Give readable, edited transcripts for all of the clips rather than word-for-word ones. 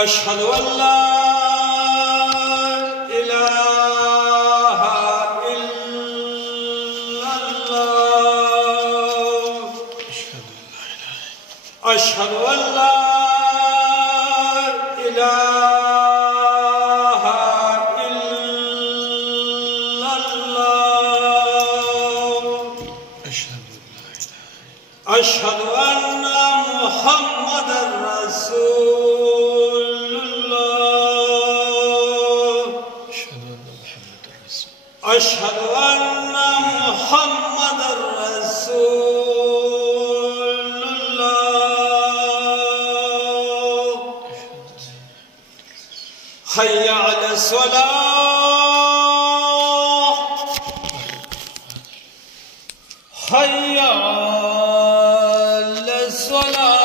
अशहदु अल्ला इलाहा इल्लल्लाह अशहदु अल्ला इलाहा इल्लल्लाह अशहदु अन्ना मुहम्मदर रसूलुल्लाह अशहदु अन्ना मुहम्मदर रसूलुल्लाह हय्या अला सलाह हय्या अला सलाह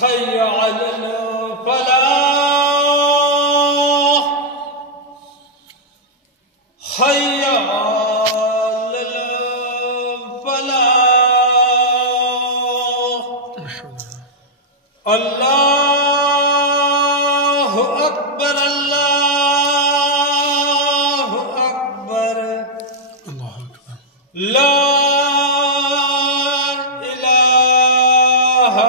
हय्या अला फलाह हय्या अला फलाह अल्लाहु अकबर अल्लाहु अकबर ला इलाहा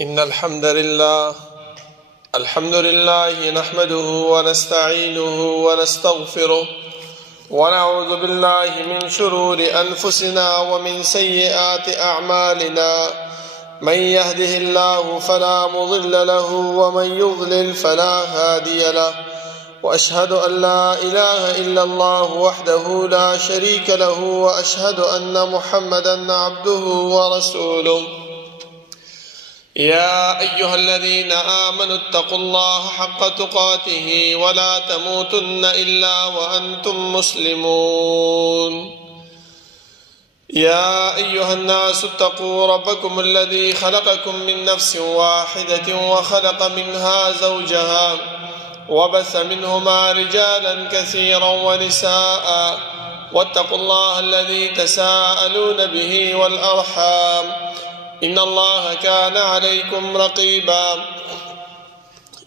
إن الحمد لله نحمده ونستعينه ونستغفره ونعوذ بالله من شرور أنفسنا ومن سيئات أعمالنا من يهده الله فلا مضل له ومن يضلل فلا هادي له وأشهد أن لا إله إلا الله وحده لا شريك له وأشهد أن محمدا عبده ورسوله يا أيها الذين آمنوا اتقوا الله حق تقاته ولا تموتن إلا وأنتم مسلمون يا أيها الناس اتقوا ربكم الذي خلقكم من نفس واحدة وخلق منها زوجها وبث منهما رجالا كثيرا ونساء واتقوا الله الذي تساءلون به والأرحام إن الله كان عليكم رقيبا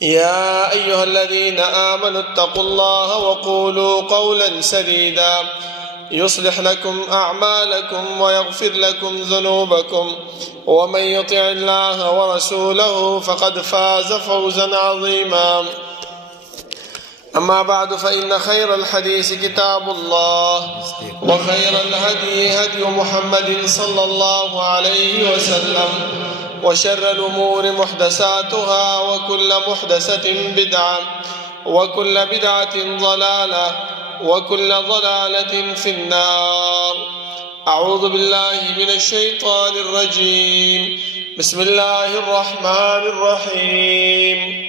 يا أيها الذين آمنوا اتقوا الله وقولوا قولا سديدا يصلح لكم أعمالكم ويغفر لكم ذنوبكم ومن يطع الله ورسوله فقد فاز فوزا عظيما أما بعد فإن خير الحديث كتاب الله وخير الهدي هدي محمد صلى الله عليه وسلم وشر الأمور محدثاتها وكل محدثة بدعة وكل بدعة ضلالة وكل ضلالة في النار أعوذ بالله من الشيطان الرجيم بسم الله الرحمن الرحيم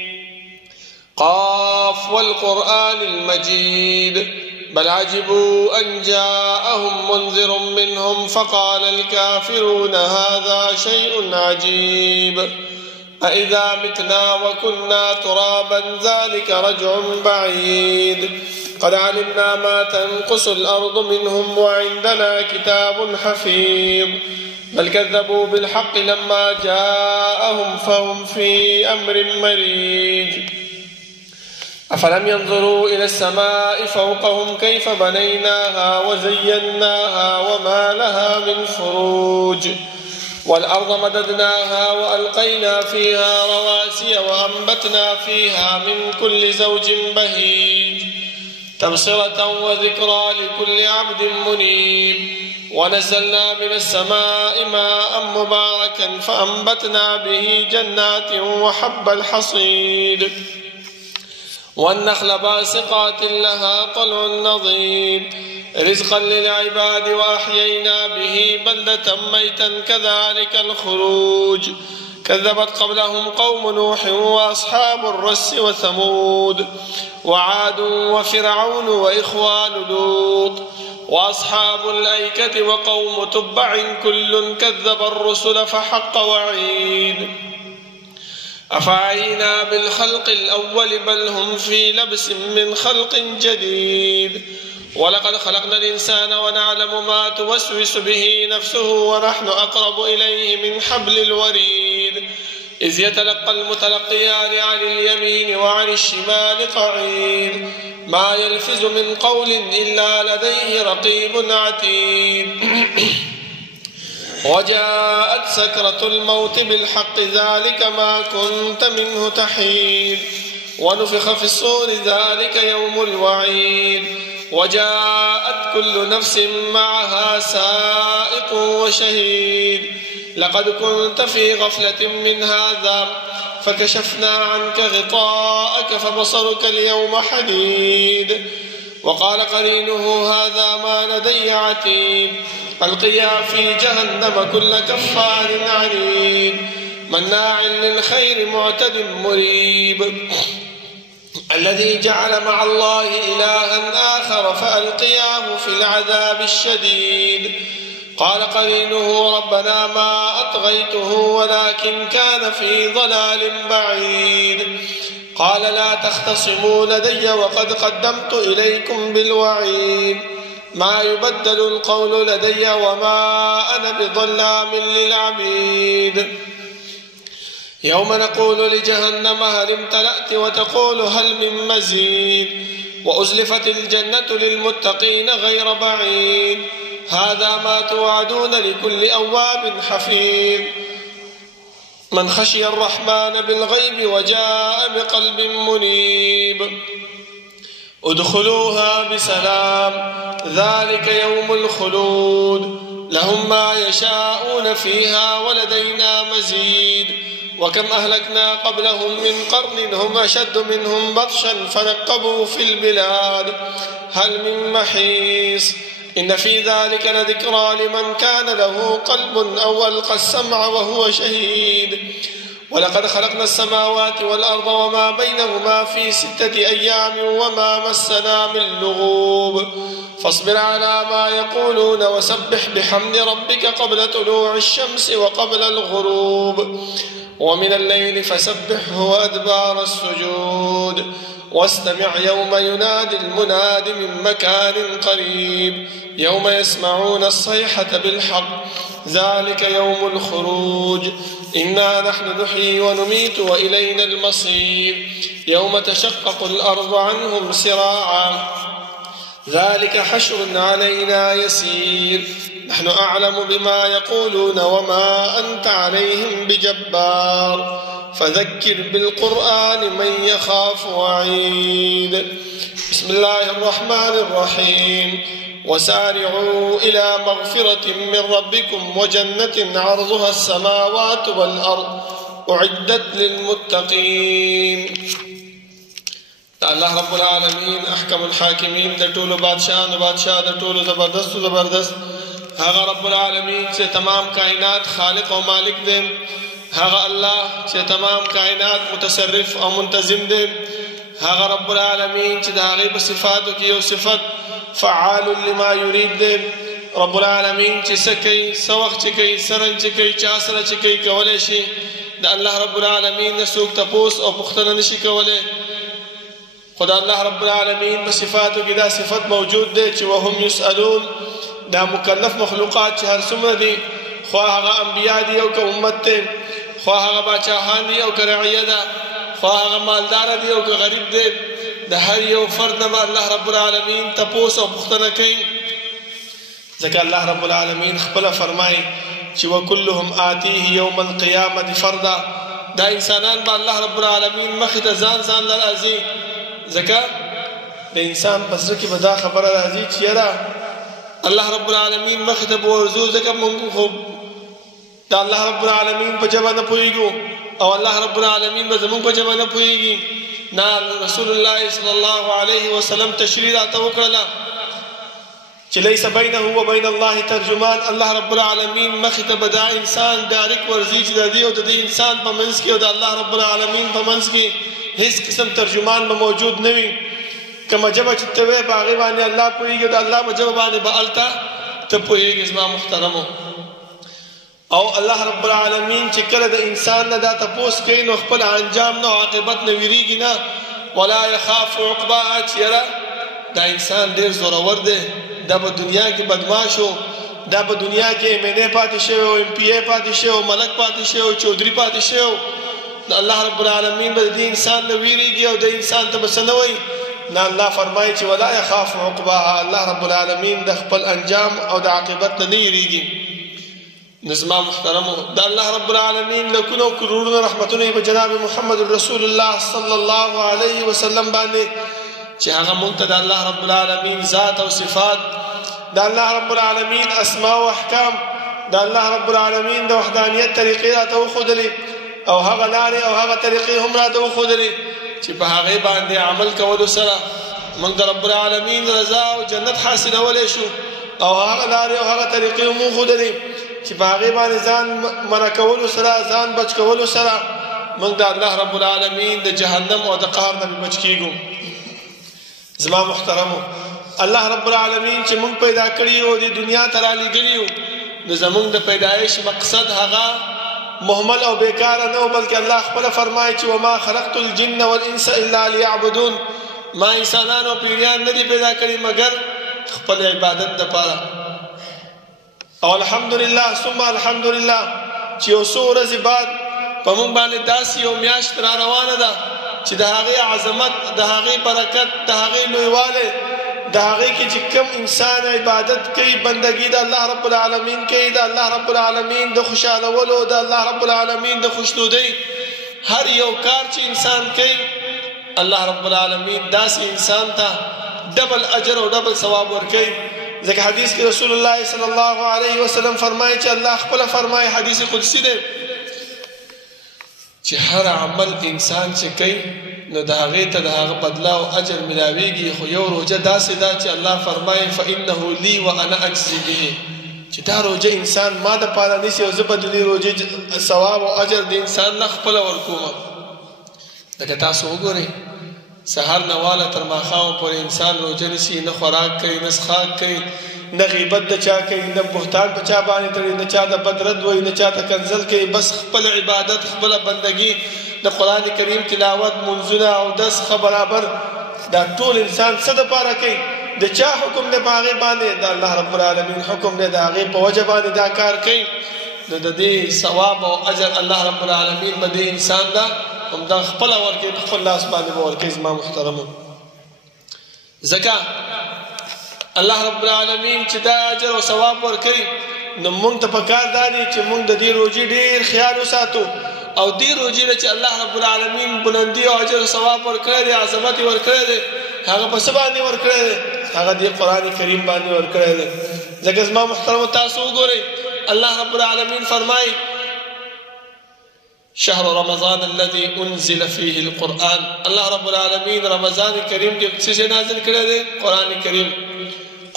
قاف والقرآن المجيد بل عجبوا أن جاءهم منذر منهم فقال الكافرون هذا شيء عجيب أإذا متنا وكنا ترابا ذلك رجع بعيد قد علمنا ما تنقص الأرض منهم وعندنا كتاب حفيظ بل كذبوا بالحق لما جاءهم فهم في أمر مريج أفلم ينظروا إلى السماء فوقهم كيف بنيناها وزيناها وما لها من فروج والأرض مددناها وألقينا فيها رواسي وأنبتنا فيها من كل زوج بهيج تبصرة وذكرى لكل عبد منيب ونزلنا من السماء ماء مباركا فأنبتنا به جنات وحب الحصيد والنخل باسقات لها طلع نضيد رزقا للعباد وأحيينا به بلدة ميتا كذلك الخروج كذبت قبلهم قوم نوح وأصحاب الرس وثمود وعاد وفرعون وإخوان لوط وأصحاب الأيكة وقوم تبع كل كذب الرسل فحق وعيد أفعينا بالخلق الأول بل هم في لبس من خلق جديد ولقد خلقنا الإنسان ونعلم ما توسوس به نفسه ونحن أقرب إليه من حبل الوريد إذ يتلقى المتلقيان عن اليمين وعن الشمال قعيد ما يلفظ من قول إلا لديه رقيب عتيد وجاءت سكرة الموت بالحق ذلك ما كنت منه تحيد ونفخ في الصور ذلك يوم الوعيد وجاءت كل نفس معها سائق وشهيد لقد كنت في غفلة من هذا فكشفنا عنك غطاءك فبصرك اليوم حديد وقال قرينه هذا ما لدي عتيد ألقيا في جهنم كل كفار عنيد مناع للخير معتد مريب الذي جعل مع الله إلها آخر فألقياه في العذاب الشديد قال قرينه ربنا ما أطغيته ولكن كان في ضلال بعيد قال لا تختصموا لدي وقد قدمت إليكم بالوعيد ما يبدل القول لدي وما أنا بظلام للعبيد يوم نقول لجهنم هل امتلأت وتقول هل من مزيد وأزلفت الجنة للمتقين غير بعيد هذا ما توعدون لكل أواب حفيظ من خشي الرحمن بالغيب وجاء بقلب منيب ادخلوها بسلام ذلك يوم الخلود لهم ما يشاءون فيها ولدينا مزيد وكم أهلكنا قبلهم من قرن هم أشد منهم بطشا فنقبوا في البلاد هل من محيص إن في ذلك لذكرى لمن كان له قلب أو ألقى السمع وهو شهيد ولقد خلقنا السماوات والأرض وما بينهما في 6 أيام وما مسنا من لغوب فاصبر على ما يقولون وسبح بحمد ربك قبل طلوع الشمس وقبل الغروب ومن الليل فسبحه وأدبار السجود واستمع يوم ينادي المناد من مكان قريب يوم يسمعون الصيحة بالحق ذلك يوم الخروج إنا نحن نحيي ونميت وإلينا المصير يوم تشقق الأرض عنهم سراعا ذلك حشر علينا يسير نحن أعلم بما يقولون وما أنت عليهم بجبار فذكر بالقرآن من يخاف وعيد بسم الله الرحمن الرحيم وسارعوا إلى مغفرة من ربكم وجنة عرضها السماوات والأرض أعدت للمتقين الله رب العالمين أحكم الحاكمين د ټولو بادشاہ د ټولو زبردست هغه رب العالمین چې تمام کائنات خالق او مالک دی هغه الله چې تمام کائنات متصرف او منتظم دی هغه رب العالمین چې د هغې په صفاتو کې یو صفت فعال لما يريد دی رب العالمین چې څه کوي څه وخت چې کوي څرنګه چې کوي چا سره چې کوي کولی شي د الله رب العالمین نه څوک تپوس او پوښتنه نشي کولی خدا الله رب العالمین په صفاتو کې دا صفت موجود دی چې وهم يسألون دا مکلف مخلوقات چې هر څومره دي خواه هغه انبیا دي او که امت دی خواه هغه باچاهان دي او که رعیه ده خواه هغه مالدار دي او که غریب دی د هر یو فرد نه الله رب العالمین تپوس او پوښتنه کوي ځکه الله رب العالمین خپله فرمایي چې وکلهم آتیه یوم القیامة فردا دا انسانان به الله رب العالمین مخې ته ځان له راځي ځکه د انسان په زړه کې به دا خبره راځي چې یاره الله رب العالمین مخې ته به ورځو ځکه مونږ خو د الله رب العالمین په ژبه نه پوهېږو او الله رب العالمین به زمونږ په ژبه نه پوهېږي نه رسول الله صلی الله علیه وسلم تشریح راته وکړله چې لیس بینه و بین الله ترجمان. الله رب العالمین مخې ته به دا انسان ډایرک ورځي چې د دې او د دې انسان په منځ کې او د الله رب العالمین په منځ کې هیڅ قسم ترجمان به موجود نه وي. کومه ژبه چې ته وایې په هغې باندې الله پوهېږي او د الله په ژبه باندې به هلته ته پوهېږي. زما محترمو، او الله رب العالمین چې کله د انسان نه دا تپوس کوي نو خپل انجام نه او عاقبت نه ویریږي نه. ولا یخاف عقباها، چې یاره دا انسان ډېر زورور دی، دا په دنیا کې بدماش و، دا په دنیا کې MNA پاتې شوی او MPA پاتې شوی او ملک پاتې شوی او چودھری پاتې شوی. نو الله رب العالمین به د دې انسان نه ویریږي او د انسان ته به څه نه وایي. نه، الله فرمایي چې ولا یخاف عقباها، الله رب العالمین د خپل انجام او د عاقبت نه نه یریږي. نو زما محترمو، د الله رب العالمین لکونه او کروڑونه رحمتونه په جناب محمد رسول الله صلی الله علیه وسلم باندې چې هغه مونږ ته د الله رب العالمین ذات او صفات، د الله رب العالمین اسماء او احکام، د الله رب العالمین د وحدانیت طریقې راته وښودلې او هغه لارې او هغه طریقې هم راته وښودلې چې په هغې باندې عمل کولو سره موږ د رب العالمین رضا او جنت حاصلولی شو. او هغه لارې او هغه طریقې هم وښودلې چې په هغې باندې ځان منع کولو سره، ځان بچ کولو سره موږ د الله رب العالمین د جهنم او د قهر نه بچ کیږو. زما محترمو، الله رب العالمین چې موږ پیدا کړي او د دنیا ته رالیږلي یو، نو زموږ د پیدایش مقصد هغه مهمل او بیکاره نه و، بلکې الله خپله فرمایي چې وما خلقت الجن والانس الا لیعبدون، ما انسانان او پیریان نه دي پیدا کړي مګر خپل عبادت دپاره. او الحمدلله ثم الحمدلله چې یو څو ورځې بعد په موږ باندې داسې یو میاشت را روانه ده چې د هغې عظمت، د هغې برکت، د هغې لویوالی، د هغې کې چې کوم انسان عبادت کوي، بندګي د الله رب العالمین کوي، د الله رب العالمین د خوشحالولو، د الله رب العالمین د خوشنودۍ هر یو کار چې انسان کوي، الله رب العالمین داسې انسان ته ډبل اجر او ډبل ثواب ورکوي. ځکه حدیث کې رسول الله صلی الله علیه وسلم فرمایي چې الله خپله فرمایي، حدیث قدسی دی، چې هر عمل انسان چې کوي نو د هغې ته د هغه بدله او اجر ملاویږي. خو یو روژه داسې ده چې الله فرمایي فانه لی وانا اجزي به، چې دا روژه انسان ما دپاره نیسي او زه به د دې روژې ثواب او اجر د انسان نه خپله ورکوم. لکه تاسو وګورئ، سهار نه واله تر ماښامه پورې انسان روژه نیسي، نه خوراک کوي، نه څښاک کوي، نه غیبت د چا کوي، نه بهتان په چا باندې تړي، نه چا د بد رد وایي، نه چا ته کنځل کوي، بس خپل عبادت، خپله بندګي، د قرآن کریم تلاوت، منځونه او دس ښه برابر. دا ټول انسان څه دپاره کوي؟ د چا حکم دی په هغې باندې؟ د الله رب العالمین حکم دی، د هغې په وجه باندې دا کار کوي. نو د دې ثواب او اجر الله رب العالمین به دې انسان ده همدا خپله ورکوي، په خپل لاس باندې به ورکوي. زما محترمو، ځکه الله رب العالمین چې دا اجر او ثواب ورکوي، نو موږ ته پکار دا دی چې موږ د دې روژې ډېر خیال وساتو او دې روژې ته چې الله رب العالمین بلندي او اجر او ثواب ورکړی دی، عظمت یې ورکړی دی، هغه په څه باندې ورکړی دی؟ هغه دې قرآن کریم باندې ورکړی دی. ځکه زما محترمو تاسو وګورئ، الله رب العالمین فرمایي شهر رمضان الذي انزل فيه القرآن، الله رب العالمین رمضان کریم کې څه نازل کړی دی؟ قرآن کریم.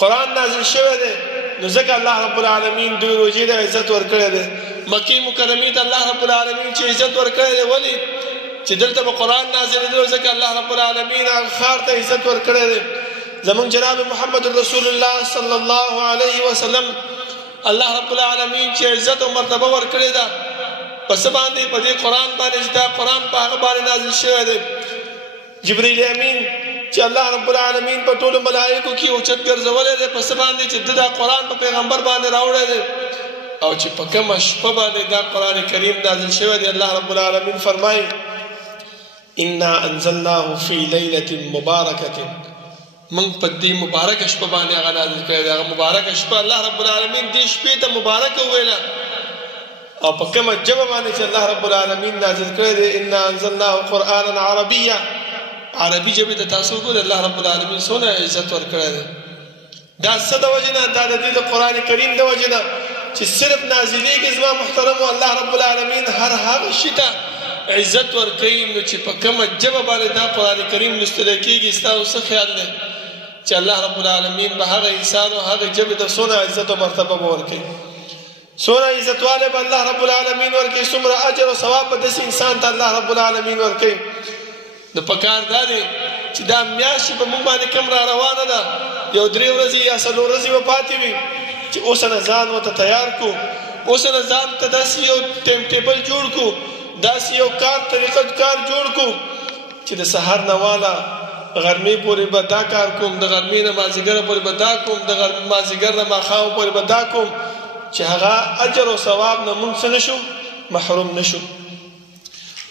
قرآن نازل شوی دی، نو ځکه الله رب العالمین دوی روژې ته عزت ورکړی دی. مکې مکرمې ته الله رب العالمین چې عزت ورکړی دی، ولې؟ چې دلته به قرآن نازلېدلو، ځکه الله رب العالمین هغه ښار ته عزت ورکړی دی. زموږ جناب محمد رسول الله صلی الله علیه وسلم الله رب العالمین چې عزت او مرتبه ورکړې ده، په څه باندې؟ په دې قرآن باندې چې دا قرآن په هغه باندې نازل شوی دی. جبریل امین چې الله رب العالمین په ټولو ملایکو کې اوچت ګرځولی دی، په څه باندې؟ چې دا قرآن په پیغمبر باندې راوړی دی. او چې په کومه شپه باندې دا قرآن کریم نازل شوی دی، الله رب العالمین فرمایي انا انزلناه فی لیلة مبارکة، موږ په دې مبارکه شپه باندې هغه نازل کړی دی. هغه مبارکه شپه الله رب العالمین دې شپې ته مبارکه وویله. او په کومه ژبه باندې چې الله رب العالمین نازل کړی دی؟ انا انزلناه قرآنا عربیا، عربي ژبې ته تاسو وګورئ الله رب العالمین څونه عزت ورکړی دی. دا څه د وجې نه؟ دا د دې د قرآن کریم د وجې نه چې صرف نازلېږي. زما محترمو، الله رب العالمین هر هغه شي ته عزت ورکوي. نو چې په کومه ژبه باندې دا قرآن کریم لوستلی کېږي، ستاسو څه خیال دی؟ چې چې الله رب العالمین به هغه انسان او هغه ژبې ته څونه عزت او مرتبه به ورکوي، څونه عزتوالی به الله رب العالمین ورکوي، څومره اجر او ثواب به داسې انسان ته الله رب العالمین ورکوي. نو پکار دا دی چې دا میاشت چې په موږ باندې کوم را روانه ده، یو 3 ورځې یا 4 ورځې به پاتې وي، چې اوس نه ځان ورته تیار کړو، اوس نه ځان ته داسې یو ټایم ټیبل جوړ کړو، داسې یو طریقه کار جوړ کړو چې د سحر نه واله غرمې پورې به دا کار کوم، د غرمې نه مازدیګره پورې به دا کوم، د مازدیګر نه ماښام پورې به دا کوم، چې هغه اجر او ثواب نه موږ څه نشو محروم نشو.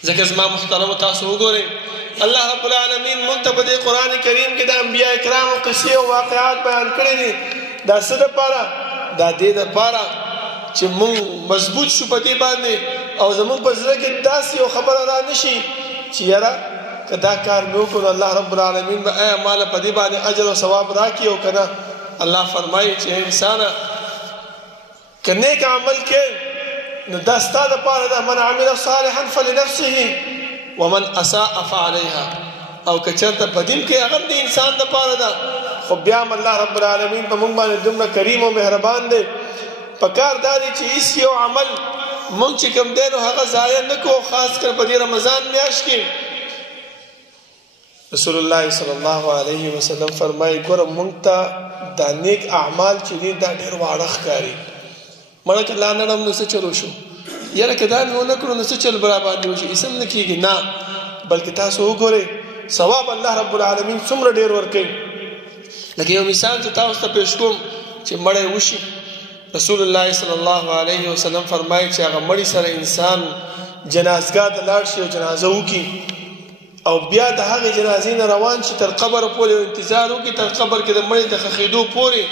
ځکه زما محترمو تاسو وګورئ، الله رب العالمین موږ ته په دې قرآن کریم کې د انبیاء کرامو قصې او واقعات بیان کړي دي. دا څه دپاره؟ دا دې دپاره چې موږ مضبوط شو په دې باندې او زموږ په زړه کې داسې یو خبره را نشي چې یاره که دا کار مې وکړو الله رب العالمین به آیا ماله په دې باندې اجر او ثواب راکړي او که نه. الله فرمایي چې انسانه که نیک عمل کې نو دا ستا دپاره ده، من عمل صالحا فلنفسه ومن اساء فعليها، او که چېرته بدیم کې هغه د انسان دپاره ده، خو بیا هم الله رب العالمین په موږ باندې دومره کریم او مهربان دی. پکار دا دی چې هېڅ یو عمل موږ چې کوم دی نو هغه ضایع نه کړو، خاص کر په دې رمضان میاشت کې. رسول الله صلی الله علیه وسلم فرمایي ګوره موږ ته دا نیک اعمال چې دي دا ډېر واړه ښکاري. مړه که لا نړم نو څه چلو شو، یاره که دا مې ونه کړو نو څه چل به راباندې وشي، اسم نه کېږي. نه، بلکې تاسو وګورئ ثواب الله رب العالمین څومره ډېر ورکوي. لکه یو مثال زه تاسو ته پیش کوم چې مړی وشي، رسول الله صلی الله علیه وسلم فرمایي چې هغه مړي سره انسان جنازګاه ته لاړ شي او جنازه وکړي او بیا د هغې جنازې نه روان شي تر قبر پورې انتظار وکړي، تر قبر کې د مړي د ښخېدو پورې،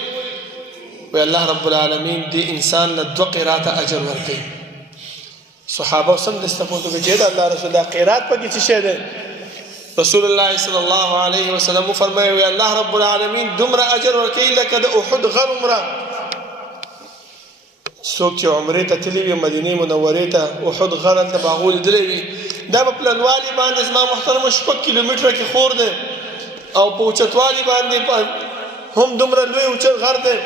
وی الله رب العالمین دې انسان له 2 قراته اجر ورکوي. صحابه سمدسته پوښتنه وکړه چې الله رسول الله قرات پکې څه شی دی؟ رسول الله صلی الله علیه وسلم فرمایي وی الله رب العالمین دومره اجر ورکوي لکه د احد غر عمره. څوک چې عمرې ته تللی وي مدینې منورې ته، احد غر هلته به هغو لیدلی وي، دا په پلنوالي باندې زما محترمو 6 کیلومتره کې خور دی او په اوچتوالي باندې هم دومره لوی اوچت غر دی.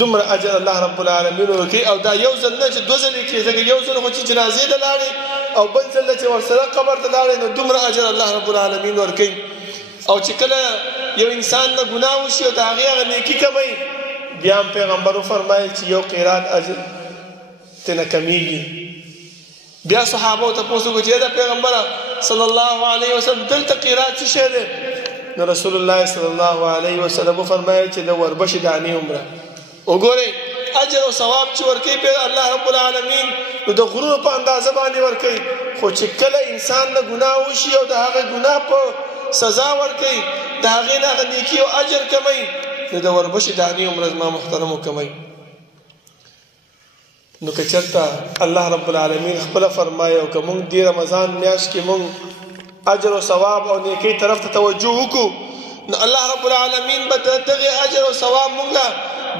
دومره اجر الله رب العالمین ورکوي او دا یو ځل نه چې 2 ځلې کړي، ځکه یو ځل خو چې جنازې ته لاړې او بل ځل چې ورسره قبر ته لاړې نو دومره اجر الله رب العالمین ورکوي. او چې کله یو انسان نه ګناه وشي او د هغې هغه نیکي کموي، بیا هم پیغمبر وفرمایل چې یو قرات اجر ترنه کمیږي. بیا صحابو تپوس وکړو چې دا پیغمبره صلی الله علیه وسلم دلته قرات څه شی دی؟ نو رسول الله صلی الله علیه وسلم وفرمایل چې د وربشې دانې عمره. وګورئ اجر او ثواب چې ورکوي په الله رب العالمین نو د غرونو په اندازه باندې ورکوي، خو چې کله انسان نه ګناه وشي او د هغه ګناه په سزا ورکوي، د هغې نه هغه نیکي او اجر کموي، نو د وربشې دانې عمره زما محترمو کموي. نو که چېرته الله رب العالمین خپله فرمایي او که موږ دې رمضان میاشت کې موږ اجر او ثواب او نیکۍ طرف ته توجه وکړو، نو الله رب العالمین به د دغې اجر او ثواب موږ له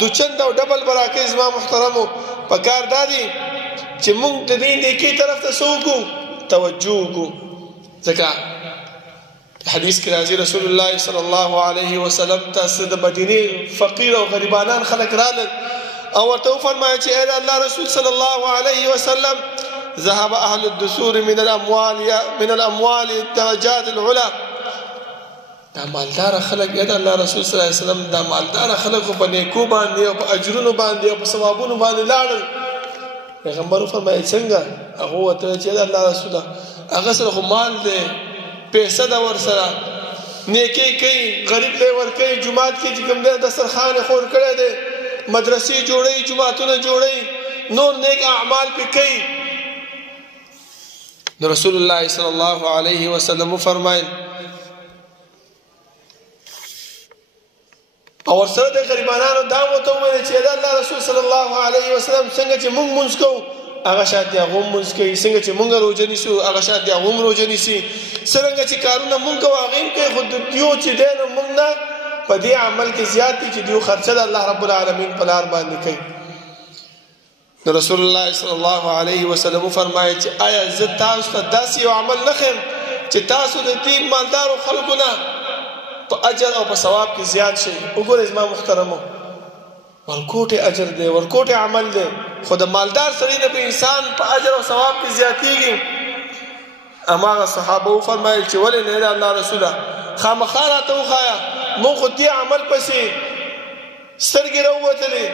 دوچند او ډبل به راکوي. زما محترمو پکار دا دی چې موږ د دې نیکۍ طرف ته څه وکړو؟ توجه وکړو. ځکه حدیث کې راځي رسول الله صلی الله علیه وسلم ته د مدینې فقیر او غریبانان خلک رالل او ورته وفرمایه چې ای د الله رسول صلی الله علیه وسلم ذهب اهل الدثور من الاموال الدرجات العلا. دا مالدار خلک یا د الله رسول صلی الله علیه وسلم دا مالدار خلک په نیکو باندې او په اجرونو باندې او په ثوابونو باندې لاړل. پیغمبر وفرمایل څنګه؟ هغه ورته چې د الله رسوله هغه سره خو مال دی، پیسه ده ورسره، نیکۍ کوي، غریب لی ورکوي، جومات کې چې کوم دی دسترخوان یې خور کړی دی، مدرسې جوړوي، جوماتونه جوړوي، نور نیک اعمال پې کوي. نو رسول الله صلی الله علیه وسلم وفرمایل او ورسره د غریبانانو دا ورته وویل چې د الله رسول صلی الله علیه وسلم څنګه چې موږ مونځ کوو هغه شاید د هغه هم مونځ کوي، څنګه چې موږ روژه نیسو هغه شاید د هغه هم روژه نیسي، څرنګه چې کارونه موږ کوو هغه هم کوي، خو د دیو چې دی نو موږ نه په دې عمل کې زیات دي چې دیو خرچه د الله رب العالمین په لار باندې کوي. نو رسول الله صلی الله علیه وسلم فرمایي چې آیا زه تاسو ته داسې یو عمل نه ښیم چې تاسو د دې مالدارو خلکو نه په اجر او په ثواب کې زیات شي. وګورئ زما محترمو، ورکوټ اجر دی، ورکوټ عمل دی، خو د مالدار سړي نه به انسان په اجر او ثواب کې زیاتېږي. هماغه صحابه وفرمایل چې ولې نه د الله رسوله خامخا راته وښایه، موږ خو دې عمل پسې سترګې راووتلې،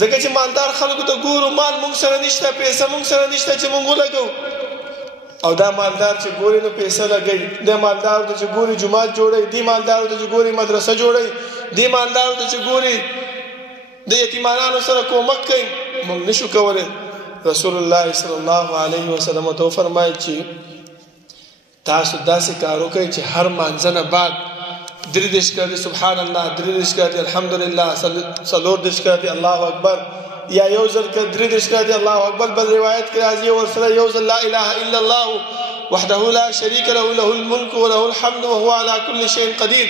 ځکه چې مالدار خلکو ته ګورو مال موږ سره نشته، پیسه موږ سره نشته چې موږ ولګو، او دا مالدار چې ګوري نو پیسه لګوي، دې مالدار ته چې ګوري جومات جوړوي، دې مالدار ته چې ګوري مدرسه جوړوي، دې مالدار ته چې ګوري د یتیمانانو سره کومک کوي. موږ نشو کولی. رسول الله صلی الله علیه وسلم ته فرمایي چې تاسو داسې کار وکړئ چې هر مانځه نه بعد 33 کرتی سبحان الله، 33 کرتی الحمدلله، 34 کرتی الله اکبر، یا یو ځل 33 کرتی الله اکبر. بل روایت کې راځي ورسره یو ځل لا اله الا الله وحده لا شریک له له الملك وله الحمد وهو على كل شيء قدير.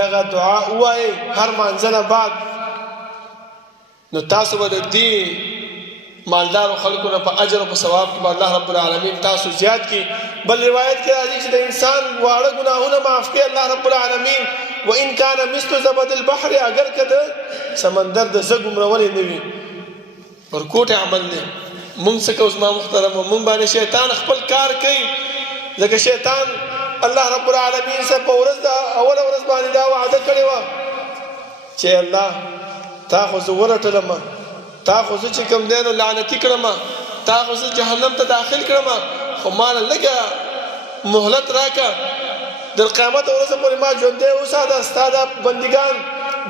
دغه دعا وایي هر مانځه نه بعد، نو تاسو به د دې مالدارو خلکو نه په اجر او په ثواب کې به الله رب العالمین تاسو زیات کی. بل روایت کې راځي چې د انسان واړه ګناهونه معاف کوي الله رب العالمین. وان کان مثل زبد البحر، اگر کده سمندر د زګ عمرولې نه وي. ورکوټ عمل نه مونږ څه کوو زما محترم، مونږ باندې شیطان خپل کار کوي، ځکه شیطان الله رب العالمین سره په ورځ دا اول ورځ باندې دا وعده کړی و چې الله تا خو زه ورټلم، تا خو زه چې کوم دی نو لعنتي کړم، تا خو زه جهنم ته داخل کړم، خو ما نه لږه مهلت راکړه، د قیامت ورځ پورې ما ژوندی وساته، ستا دا بندګان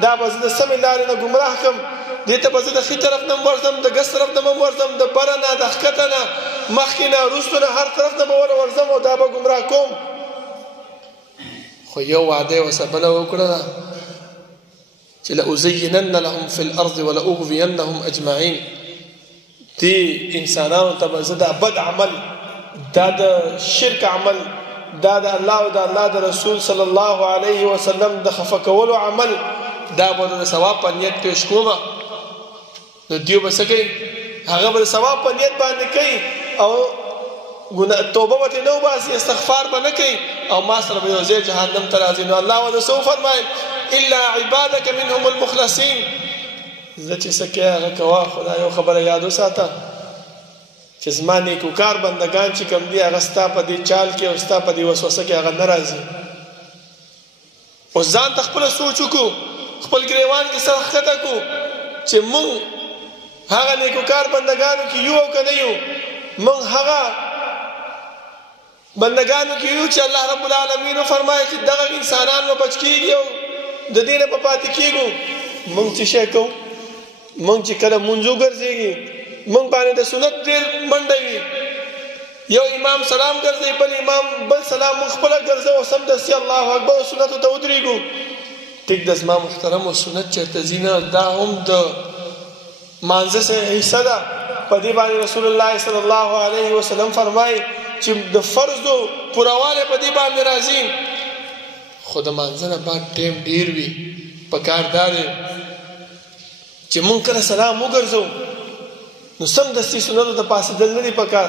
دا به زه د سمې لارې نه ګمراه کړم، دې ته به زه د ښي طرف نه ورځم، د ګس طرف نه به ورځم، د بره نه د ښکته نه مخکې نه وروستو نه هر طرف نه به ورځم او دا به ګمراه کوم. خو یو وعده یې ورسره بله وکړه چې لأزینن لهم فی الارض ولأغوینهم اجمعین. دې انسانانو ته به زه دا بد عمل، دا د شرک عمل، دا د الله او د الله د رسول صلی الله علیه وسلم د خفه کولو عمل، دا به د ثواب په نیت پیش کومه. نو دیو به څه کوي؟ هغه به د ثواب په نیت باندې کوي او توبه به ترې نه وباسي، استغفار به نه کوي، او ما سره به یو ځای جهنم ته راځي. نو الله ورته څه وفرمایل؟ الا عبادك منهم المخلصین. زه چې څه کوې هغه کوه، خو دا یو خبره یاد وساته چې زما نیکوکار بندګان چې کوم دي هغه ستا په دې چال کې او ستا په دې وسوسه کې هغه نه راځي. اوس ځان ته خپله سوچ وکړو، خپل ګریوان کې سر ښکته کړو چې موږ هغه نیکوکار بندګانو کې یو او که نه یو، موږ هغه بندګانو کې یو چې الله رب العالمین وفرمایي چې دغه انسانان به بچ کېږي او د دې نه به پاتې کېږو. موږ څه شی کوو؟ موږ چې کله مونځ وګرځېږي موږ باندې د سنت ډېر منډه وي، یو امام سلام ګرځوي، بل امام بل سلام، موږ خپله ګرځو او سمدستي الله اکبر او سنتو ته ودرېږو. ټیک ده زما محترمو، سنت چېرته ځي نه، دا هم د مانځه سره حصه ده. په دې باندې رسول الله صلی الله علیه وسلم فرمایي چې د فرضو پوروالی په دې باندې راځي. خو د مانځه نه بعد ټیم ډېر وي، پکار دا دی چې مونږ کله سلام وګرځو نو سمدستي سنتو ته پاسېدل نه دي پکار،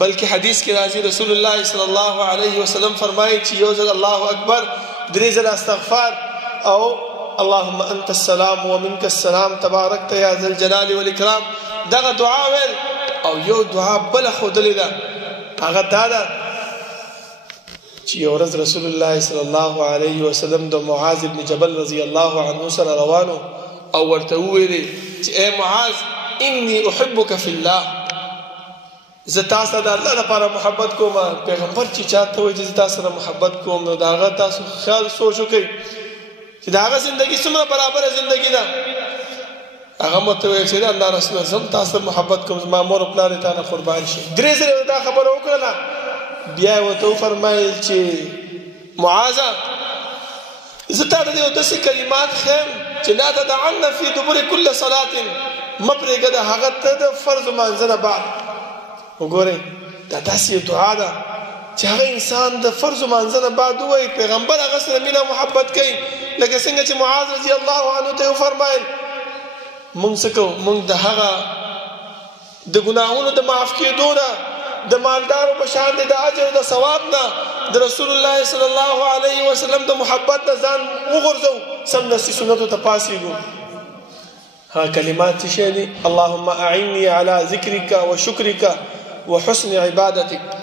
بلکې حدیث کې راځي رسول الله صلی الله علیه وسلم فرمایي چې یو ځل الله اکبر، 3 ځله استغفار، او اللهم انت السلام ومنك السلام تبارکت یا ذا الجلال والاکرام. دغه دعا ویل او یو دعا بله ښودلې ده، هغه دا ده چې یو ورځ رسول الله صلی الله علیه وسلم د معاذ ابن جبل رضی الله عنه سره روانو او ورته وویلې چې اے معاذ انی احبک فی الله، زه تا سره د الله لپاره محبت کوم. پیغمبر چې چاته وایي چې زه تا سره محبت کوم نو د هغه تاسو خیال سوچ وکړئ چې د هغه زندګي څومره برابره زندګي ده. هغه مته وایي چې الله رسول زم تا سره محبت کوم، زما مور او پلار یې تا نه قربان شي. 3 ځله دا خبره وکړله، بیا یې ورته وفرمایل چې معاذه زه تا ته یو داسې کلمات ښیم چې لا تدعن فی دبر کل صلات، مه پرېږده د هغه ته د فرض لمانځه نه بعد. وګورئ دا داسې دعا ده چې هغه انسان د فرض لمانځه نه بعد ووایي. پیغمبر هغه سره مینه محبت کوي، لکه څنګه چې معاذ رضی الله عنه ته وفرمایل مونږ څه کوو؟ مونږ د هغه د ګناهونو د معاف کېدو نه د مالدارو په شان دی د اجر د ثواب نه د رسول الله صلی الله علیه وسلم د محبت نه ځان وغورځو سمدستي سنتو ته پاسېږو ها کلمات څه شی دي اللهم اعني على ذکرک وشکرک وحسن عبادتک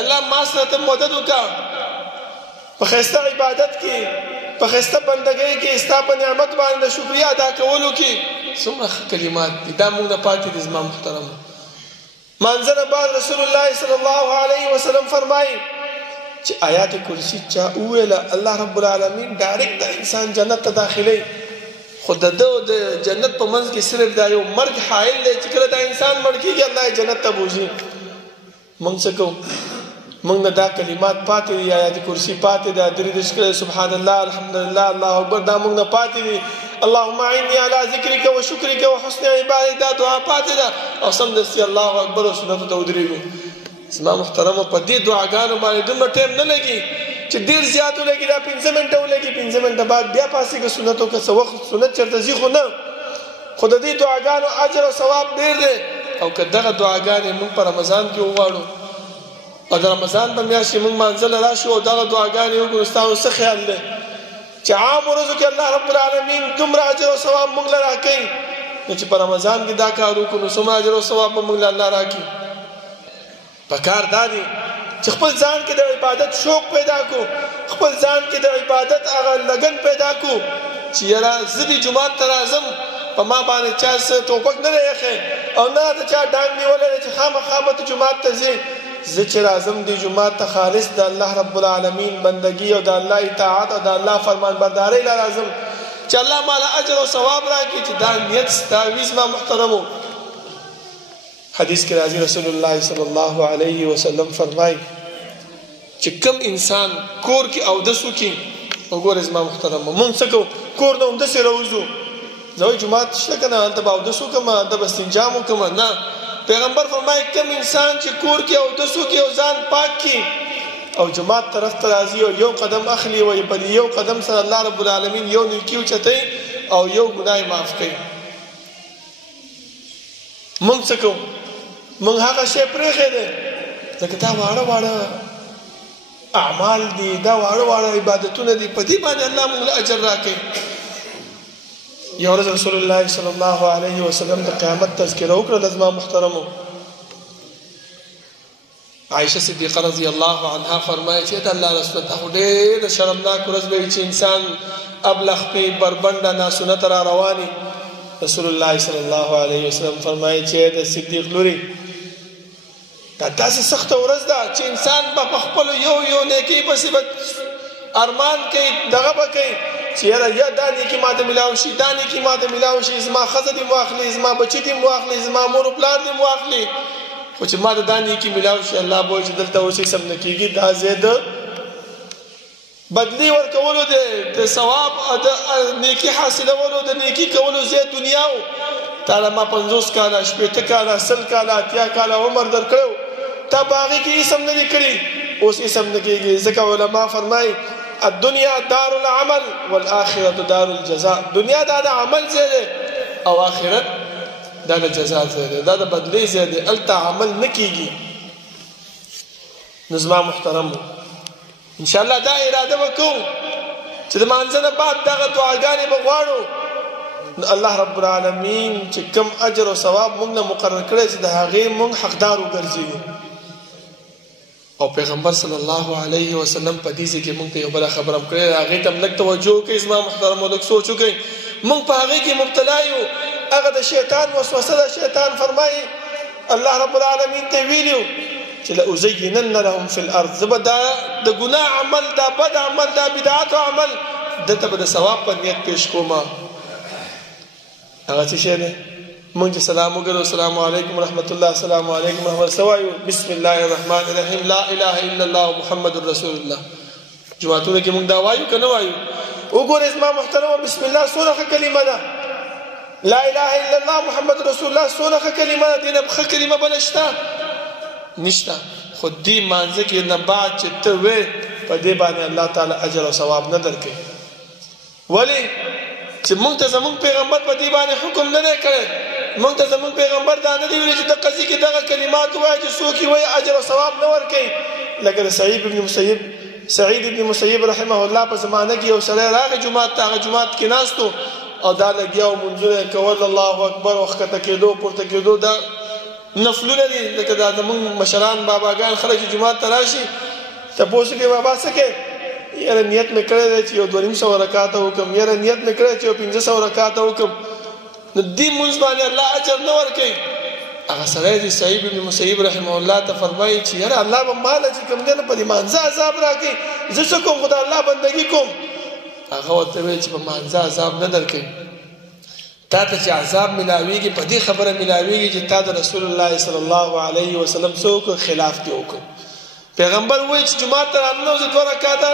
الله ما سره ته مدد وکړه په ښایسته عبادت کې په ښایسته بندګۍ کې ستا په نعمت باندې شکریا ادا کولو کې څومره کلمات دي دا موږ نه پاتې دي زما محترم منځنه بعد رسول الله صلی الله علیه وسلم فرمایي چې آیات کرسی چا وویله الله رب العالمین ډایرکټ د انسان جنت ته داخلي خو د جنت په منځ کې صرف دا یو مرګ حائل دی چې کله دا انسان مړ کېږي الله یې جنت ته بوځي موږ څه کوو موږ نه دا کلمات پاتې دي آیات کرسی پاتې ده درې دشکره سبحان الله الحمدلله الله اکبر دا موږ نه پاتې دي اللهم اعني على ذکرک وشکرک وحسن عبادتک دا دعا پاتې ده او سمدستي الله اکبر او سنتو ته ودرېږو زما محترمو په دې دعاګانو باندې دومره ټایم نه لګي چې ډېر زیات ولګي دا 15 منټه ولګي 15 منټه بعد بیا پاسېږي سنتو که څه وخت سنت چېرته ځي خو نه خو د دې دعاګانو اجر او ثواب ډېر دی او که دغه دعاګانې موږ په رمضان کې وغواړو او د رمضان په میاشت کې موږ منزل راشو او دغه دعاګانې وکړو ستاسو څه خیال دی چې عام ورځو کې الله رب العالمین دومره اجر او ثواب موږ له راکوي نو چې په رمضان کې دا کار وکړو نو څومره اجر او ثواب به موږ له الله راکړي پکار دا دی چې خپل ځان کې د عبادت شوق پیدا کو خپل ځان کې د عبادت هغه لګن پیدا کو چې یاره زه دې جومات ته راځم په ما باندې چا څه ټوپک نه دی ایښی او نه د چا ډانګ نیولی دی چې خامخا به ته جومات ته ځې زه چې راځم دې جومات ته خالص د الله رب العالمین بندګي او د الله اطاعت او د الله فرمان بردارۍ له راځم چې الله ماله اجر او ثواب راکړي چې دا نیت ستا وي زما محترمو حدیث کې راځي رسول الله صلی الله علیه وسلم فرمایي چې کم انسان کور کې اودس وکړي وګوره زما محترمو مونږ څه کوو کور نه همداسې راوځو زه وایي جومات شته که نه هلته به اودس وکړم هلته به استنجا م وکړم نه پیغمبر فرمایي کم انسان چې کور کې اودس وکړي او ځان پاک کړي او جومات طرف ته راځي او یو قدم اخلي وایي په یو قدم سره الله رب العالمین یو نیکي اوچتوي او یو ګناه یې معاف کوي مونږ څه کوو مونږ هغه شی پرېښی دی ځکه دا واړه واړه اعمال دي دا واړه واړه عبادتونه دي په دې باندې الله موږ له اجر راکوي یو ورځ رسول الله صلی الله علیه وسلم د قیامت تذکره وکړه زما محترمو عائشه صدیقه رضی الله عنها فرمایي چې د الله رسول ته ډېر شرمناک ورځ به چې انسان ابلغ په بربنده ناسونه تر رواني رسول الله صلی الله علیه وسلم فرمایي چې د صدیق لوري دا داسې سخته ورځ ده چې انسان په خپل یو نیکی پسې ارمان کوي دغه به کوي چې یاره یا دا نیکي ماته ملاو شي دا نیکي ماته ملاو شي زما ښځه دې مو اخلي زما بچي دې مو اخلي زما مور و پلار دې مو اخلي خو چې ماته دا نیکي ملاو شي الله به وایي چې دلته اوس سم نه کېږي دا ځای د بدلي ورکولو د ثواب د نیکي حاصلولو د نیکي کولو ځای دنیا و تاله ما 50 کاله 80 کاله 100 کاله 80 کاله عمر درکړو تا په هغې کې اسم نه دي کړي اوس اسم نه کېږي ځکه علما فرمایي الدنیا دار العمل والآخرة دار الجزاء دنیا دا د عمل ځای دی او آخرت دا د جزا ځای دی دا د بدلې ځای دی هلته عمل نه کېږي نو زما محترمو انشاءالله دا اراده به کوو چې د مانځه نه بعد دغه دعاګانې به غواړو نو الله رب العالمین چې کم اجر او ثواب موږ نه مقرر کړی چې د هغې موږ حقدار وګرځېږو او پیغمبر صلی الله علیه وسلم په دې ځای کې موږ ته یو بله خبره هم کړې ده هغې ته هم لږ توجه وکړئ زما محترمو لږ سوچ وکړئ موږ په هغې کې مبتلا یو هغه د شیطان وسوسه ده شیطان فرمایي الله رب العالمین ته ویلي چې لأزینن لهم فی الارض زه به دا د ګناه عمل دا بد عمل دا بدعت عمل دته به د ثواب په نیت پیش کوم هغه څه شی دی مونږ سلام وګړو السلام علیکم ورحمت الله السلام علیکم ورحمت سوایو بسم الله الرحمن الرحیم لا اله الا الله محمد رسول الله جماعتونه کې مونږ دا وایو کنه وایو وګوره اسما محترم بسم الله سوره کلمه ده لا اله الا الله محمد رسول الله سوره کلمه ده دینه بخ کلمه بلشتا نشتا خود دې مانځه کې نه بعد چې ته وې په دې باندې الله تعالی اجر او ثواب نه درکې ولی چې مونږ ته زمونږ پیغمبر په دې باندې حکم نه دی کړی موږ ته زموږ پیغمبر دا نه دی ویلي چې د قضیې کې دغه کلمات ووایه چې څوک یې وایي اجر او ثواب نه ورکوي. لکه د سعید ابن مسیب رحمه الله په زمانه کې یو سړی راغی جومات ته. هغه جومات کې ناست و او دا لګیا و منځونه کول، الله اکبر او ښکته کېدو پورته کېدو. دا نفلونه دي. لکه دا زموږ مشران باباګان خلک چې جومات ته راشي تپوس کوي بابا څه کوې؟ یاره نیت مې کړی دی چې یو 200 رکعاته وکړم، یاره نیت مې کړی چې یو 500 رکعاته وکړم. نو دې مونځ باندې الله اجر نه ورکوي. هغه سړی دی سعید بن مسیب رحمه الله ته فرمایي چې یاره الله به ماله چې کوم دی نه په دې مانځه عذاب راکوي، زه څه کوم خو د الله بندګي کوم. هغه ورته وایي چې په مانځه عذاب نه درکوي، تا ته چې عذاب ملاویږي په دې خبره ملاویږي چې تا د رسول الله صلی الله علیه وسلم څوک خلاف دی وکړو. پیغمبر وایي چې جمعه ته راننوځه 2 رکعاته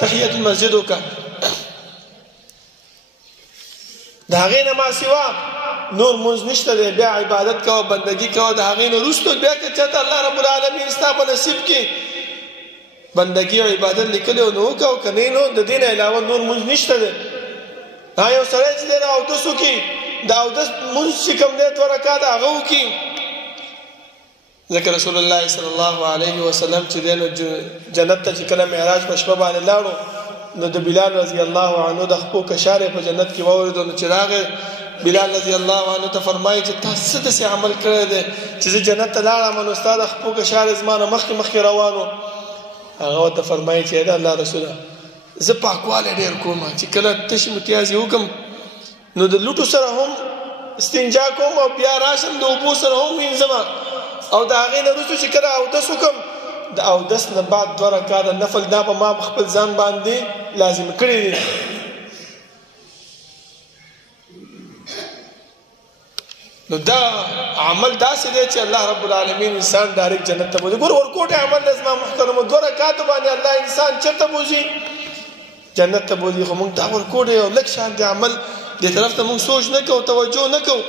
تحیت المسجد وکړه، د هغې نه ما سوا نور مونځ نشته دی، بیا عبادت کوه بندګي کوه. د هغې نه وروسته بیا که چېرته الله رب العالمین ستا په نصیب کې بندګي او عبادت لیکلی نو وکړه، او که نه نو د دې نه علاوه نور مونځ نشته دی. یو سړی چې دی نه اودس وکړي، د اودس مونځ چې کوم دی 2 رکعاته هغه وکړي. ځکه رسول الله صلی الله علیه وسلم چې دی نو جنت ته چې کله معراج په شپه باندې لاړو نو د بلال رضی الله عنه د خپو کشارې په جنت کې واورېدو. نو چې راغی بلال رضی الله عنه ته فرمایي چې تا څه داسې عمل کړی دی چې زه جنت ته لاړم نو ستا د خپو کشارې زما نه مخکې روان و. هغه ورته فرمایي چې د الله رسوله زه پاکوالی ډېر کوم، چې کله تشې متیازې وکړم نو د لوټو سره هم استنجا کوم او بیا راشم د اوبو سره هم وینځم، او د هغې نه وروسته چې کله اودس وکړم د اودس نه بعد 2 رکعاته نفل دا به ما خپل ځان باندې لازم کړی دي. نو دا عمل داسې دی چې الله رب العالمین انسان ډایرکټ جنت ته بوځي. ګور ورکوټه عمل لازم محترمو 2 رکعاته باندې الله انسان چرته بوځي؟ جنت ته بوځي. خو موږ دا ورکوټه یو لږ شان دی عمل دې طرف ته موږ سوچ نه کوو، توجه نه کوو.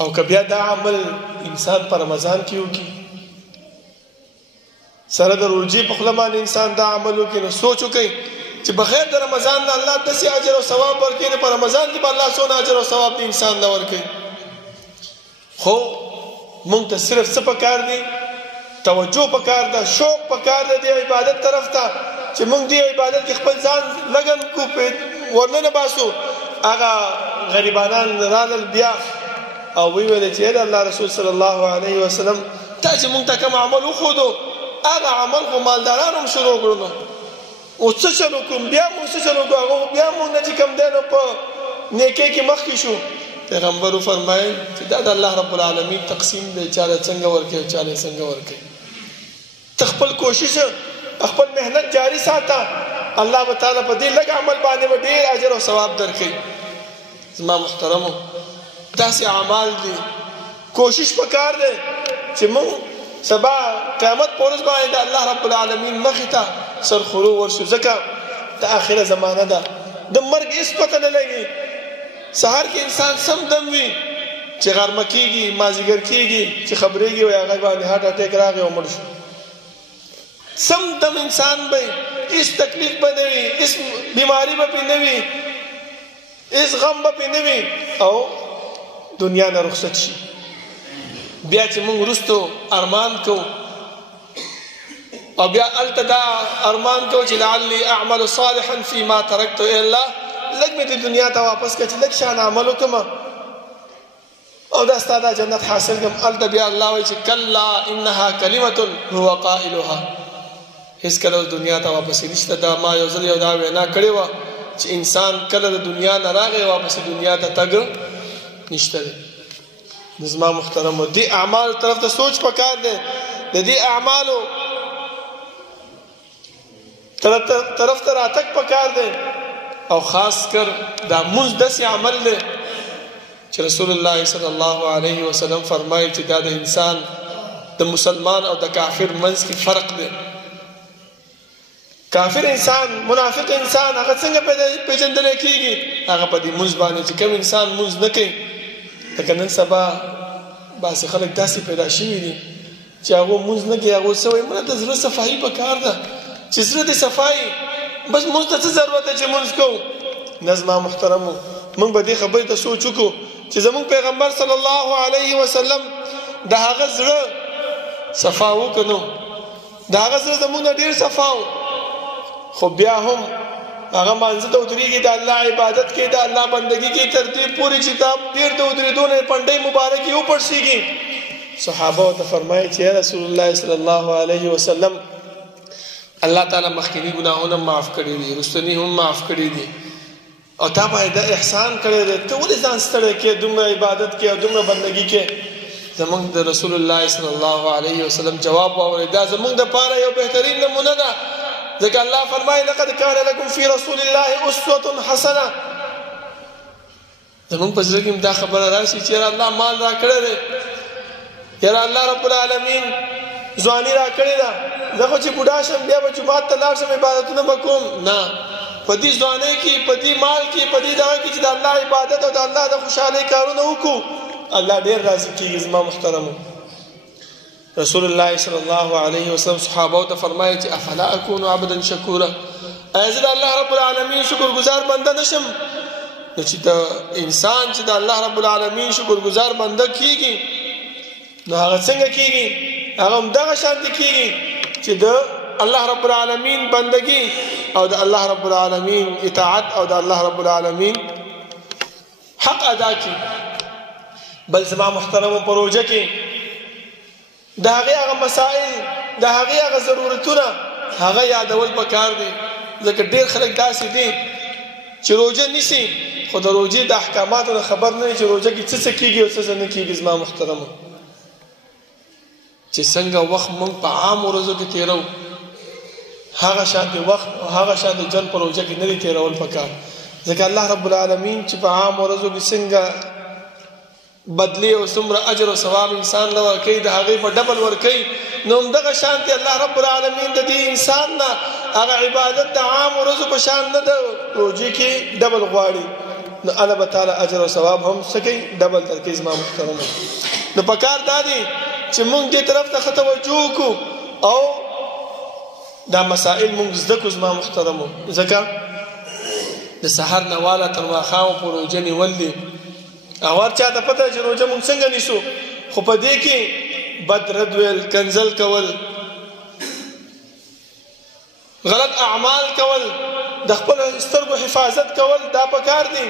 او که بیا دا عمل انسان په رمضان کې وکړي سره د روژې په خوله باندې انسان دا عمل وکړي نو سوچ وکړي چې بغیر د رمضان نه الله داسې اجر او ثواب ورکوي، نو په رمضان کې به الله څونه اجر او ثواب د انسان نه ورکوي. خو موږ ته صرف څه پکار دی؟ توجه پکار ده، شوق پکار ده د عبادت طرف ته، چې موږ دې عبادت کې خپل ځان لګن کو ورننه باسو. هغه غریبانان رالل بیا او ویل چې الله رسول صلی الله علیه وسلم تا چې موږ ته کوم عمل وښودو هغه عمل خو مالدارانو هم شروع کړو، نو اوس څه چلو کوم؟ بیا موږ څه چلو کوو؟ هغه بیا موږ نه چې کوم دی نو په نیکۍ کې مخکې شو. پیغمبر فرمایي چې دا د الله رب العالمین تقسیم دی، چاله څنګه ورکوي او چاله څنګه ورکوي. ته خپل کوشش خپل محنت جاری ساته، الله تعالی په دې لږ عمل باندې به ډېر اجر او ثواب درکوي. زما محترمو داسې اعمال دي، کوشش پکار دی چې موږ سبا قیامت په ورځ باندې د الله رب العالمین مخې ته سرخورو ورشو. ځکه د آخره زمانه ده، د مرګ هېڅ پته نه لګي. سهار کې انسان سم دم وي چې غرمه کېږي، مازدیګر کېږي چې خبرېږي وایي هغه باندې هارټ اټیک راغی او مړ شو. سم دم انسان به هېڅ تکلیف به نه وي، هېڅ بیماري به پرې نه وي، هېڅ غم به پرې نه وي، او دنیا نه رخصت شي. بیا چې موږ وروستو ارمان کوو او بیا هلته دا ارمان کوو چې لعلی اعمل صالحا فيما ترکت الا لږ مې د دنیا ته واپس کړه چې لږ شان عمل وکړم او دا ستا دا جنت حاصل کړم. هلته بیا الله وایي چې کلا انها کلمة هو قائلها. هېڅکله اوس دنیا ته واپسې نشته. دا ما یو ځل یو دا وینا کړې وه چې انسان کله د دنیا نه راغی واپسې دنیا ته تګ نشته دی. زما محترمو دې اعمالو طرف ته سوچ پکار دی، د دې اعمالو طرف ته راتګ پکار دی. او خاص کر دا مونځ داسې عمل دی چې رسول الله صلی الله علیه وسلم فرمایي چې دا د انسان د مسلمان او د کافر منځ کې فرق دی. کافر انسان، منافق انسان هغه څنګه پیژندلی کېږي؟ هغه په دې مونځ باندې چې کوم انسان مونځ نه کوي. لکه نن سبا بعضې خلک داسې پیدا شوي دي چې هغو مونځ نه کوي. هغو څه وایي مړه د زړه صفایي پکار ده، چې زړه دې صفایي بس مونځ ته څه ضرورت ده چې مونځ کوو؟ نه زما محترمو موږ به دې خبرې ته سوچ وکړو چې زموږ پیغمبر صلی الله علیه وسلم د هغه زړه صفا وکړو، د هغه زړه زموږ نه ډیر صفا و، خو بیا هم هغه مانځه ته ودرېږي، د الله عبادت کوي، د الله بندګي کوي، تر دې پورې چې دا ډېر د ودرېدو نه پنډۍ مبارکې وپړسېږي. صحابه ورته فرمایي چې یا رسول الله صلی الله علیه وسلم الله تعالی مخکینی ګناهونه معاف کړي دي، رستنی هم معاف کړي دي، او تا باندې احسان کړی دی، ته ولې ځان ستړی کې دومره عبادت کې او دومره بندګي کې؟ زمونږ د رسول الله صلی الله علیه وسلم جواب واورئ، دا زمونږ دپاره یو بهترین نمونه ده، ځکه الله فرمایي لقد کان لکم فی رسول الله اسوة حسنه. زمونږ په زړه کې دا خبره راشي چې الله مال را کړی دی، یاره الله رب العالمین ځواني را کړې ده، زه خو چې بوډا شم بیا به جومات ته لاړ شم عبادتونه به کوم، نه، په دې ځوانۍ کې، په دې مال کې، په دې دغه کې چې د الله عبادت او د الله د خوشحالۍ کارونه وکړو، الله ډېر راضي کېږي. زما محترمو، رسول الله صلی الله علیه وسلم صحابه ته فرمایي چې افلا اکون عبدا شکورا، ایا زه د الله رب العالمین شکرګزار بنده نشم؟ نو چې د انسان چې د الله رب العالمین شکرګزار بنده کېږي نو هغه څنګه کېږي؟ هغه همدغه شانتې کېږي چې د الله رب العالمین بندگی او د الله رب العالمین اطاعت او د الله رب العالمین حق ادا کړي. بل زما محترمو، په روژه کې د هغې هغه مسائل، د هغې هغه ضرورتونه هغه یادول پکار دي، ځکه ډېر خلک داسې دي چې روژه نیسي خو د روژې د احکاماتو نه خبر نه وي چې روژه کې څه کېږي او څه نه کېږي. زما محترمو، چې څنګه وخت موږ په عام ورځو کې تیرو، هغه شانتې وخت او هغه شانتې ژوند په روژه کې نه دی تیرول پکار، ځکه الله رب العالمین چې په عام ورځو کې څنګه بدلی او څومره اجر او ثواب انسان له ورکوي، د هغې په ډبل ورکوي، نو همدغه شانتې الله رب العالمین د دې انسان نه هغه عبادت د عام ورځو په شان نه د روژې کې ډبل غواړي، نو الله به تعالی اجر او ثواب هم څه کوي؟ ډبل درکوي. زما محترمو، نو پکار دا دی چې موږ دې طرف ته ښه توجه وکړو او دا مسائل موږ زده کړو. زما محترمو، ځکه د سحر نه واله تر ماښامه پورې روژه نیول دي، او هر چا ته پته چې روژه موږ څنګه نیسو، خو په دې کې بد رد ویل، کنځل کول، غلط اعمال کول، د خپل سترګو حفاظت کول، دا پکار دي،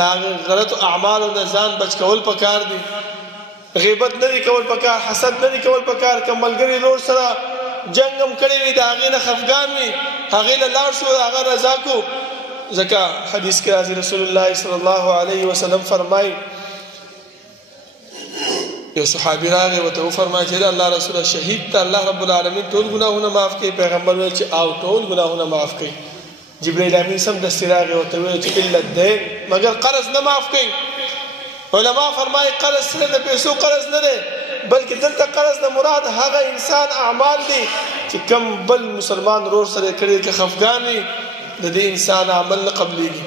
دا غلط اعمالو نه ځان بچ کول پکار دي، غیبت نه دی کول پکار، حسد نه دی کول پکار، که ملګري لور سره جنگ هم کړی وي د هغې نه خفګان وي، هغې له لاړ شو، هغه رضا کو، ځکه حدیث کې راځي رسول الله صلی الله علیه وسلم فرمایي، یو صحابي راغی ورته وفرمایي چې الله رسوله شهید ته الله رب العالمین ټول ګناهونه معاف کوي؟ پیغمبر ویل چې او ټول ګناهونه معاف کوي. جبرائیل امین سمدستي راغی ورته ویل چې الا الدین، مګر قرض نه معاف کوي. علما فرمایي قرض سره د پیسو قرض نه دی، بلکې دلته قرض نه مراد هغه انسان اعمال دي چې کم بل مسلمان ورور سره کړي، که خفګان وي د دې انسان عمل نه قبلېږي،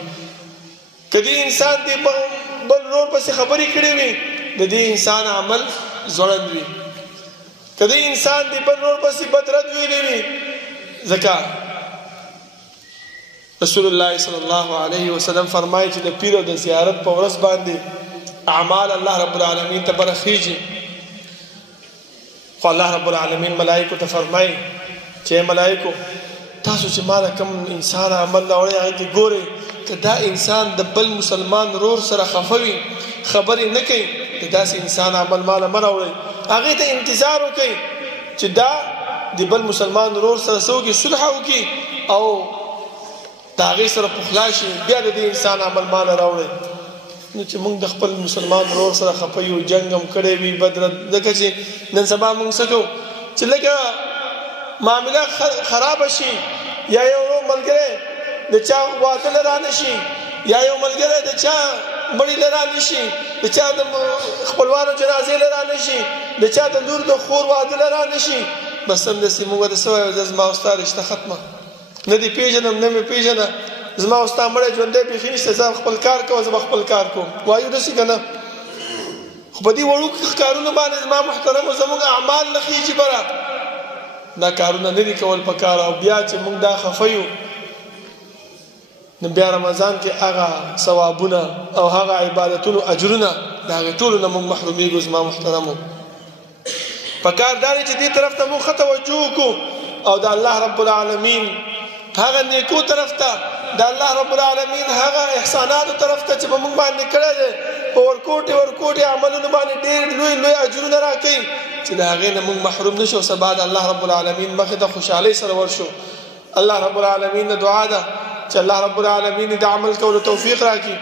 که دې انسان دې بل ورور پسې خبرې کړې وي د دې انسان عمل ځوړند وي، که دې انسان دې بل ورور پسې بد رد ویلې وي. ځکه رسول الله صلی الله علیه وسلم فرمایي چې د پیر او د زیارت په ورځ باندې اعمال الله رب العالمین ته برخیږي، خو الله رب العالمین ملائکو ته فرمایي چې ملائکو تاسو چې مالا کم انسان عمل راوړی هغې کې ګورئ که دا انسان د بل مسلمان رور سره خفه وي، خبرې نه کوي، د داسې انسان عمل مالا مه راوړئ، هغې ته انتظار وکړئ چې دا د بل مسلمان رور سره څه وکړي؟ صلح وکړي او د هغې سره پخلا شي، بیا د دې انسان عمل مالا راوړئ. نو چې موږ د خپل مسلمان رور سره خفه یو، جنګ هم کړی وي، بدرد، ځکه چې نن سبا موږ څه کوو چې لږه معامله خرابه شي، یا یو ملګری د چا واده له رانه شي، یا یو ملګری د چا مړي له رانه شي، د چا د خپلوانو جنازې له رانه شي، د چا د لور د خور واده له رانه شي، بس همداسې موږ ورته څه وایو؟ زما او ستا رشته ختمه، نه دې پېژنم نه مې پېژنه، زما او ستا مړی ژوندی بیخي نشته، زه خپل کار کوم، زه به خپل کار کوم، وایو داسې که نه؟ خو په دې وړوکو کارونو باندې زما محترمو زموږ اعمال نه خیږي بره، دا کارونه نه دي کول پکار، او بیا چې موږ دا خفه یو نو بیا رمضان کې هغه ثوابونه او هغه عبادتونو اجرونه د هغې ټولو نه موږ محرومیږو. زما محترمو پکار دا دی چې دې طرف ته موږ ښه توجه وکړو او د الله رب العالمین هغه نیکو طرف ته د الله رب العالمین هغه احساناتو طرف ته چې په موږ باندې کړی دی په ورکوټې عملونو باندې ډېر لوی اجرونه راکوي چې د هغې نه موږ محروم نه شو. سبا د الله رب العالمین مخې ته خوشحالۍ سره ورشو. الله رب العالمین نه دعا ده چې الله رب العالمین د عمل کولو توفیق راکړي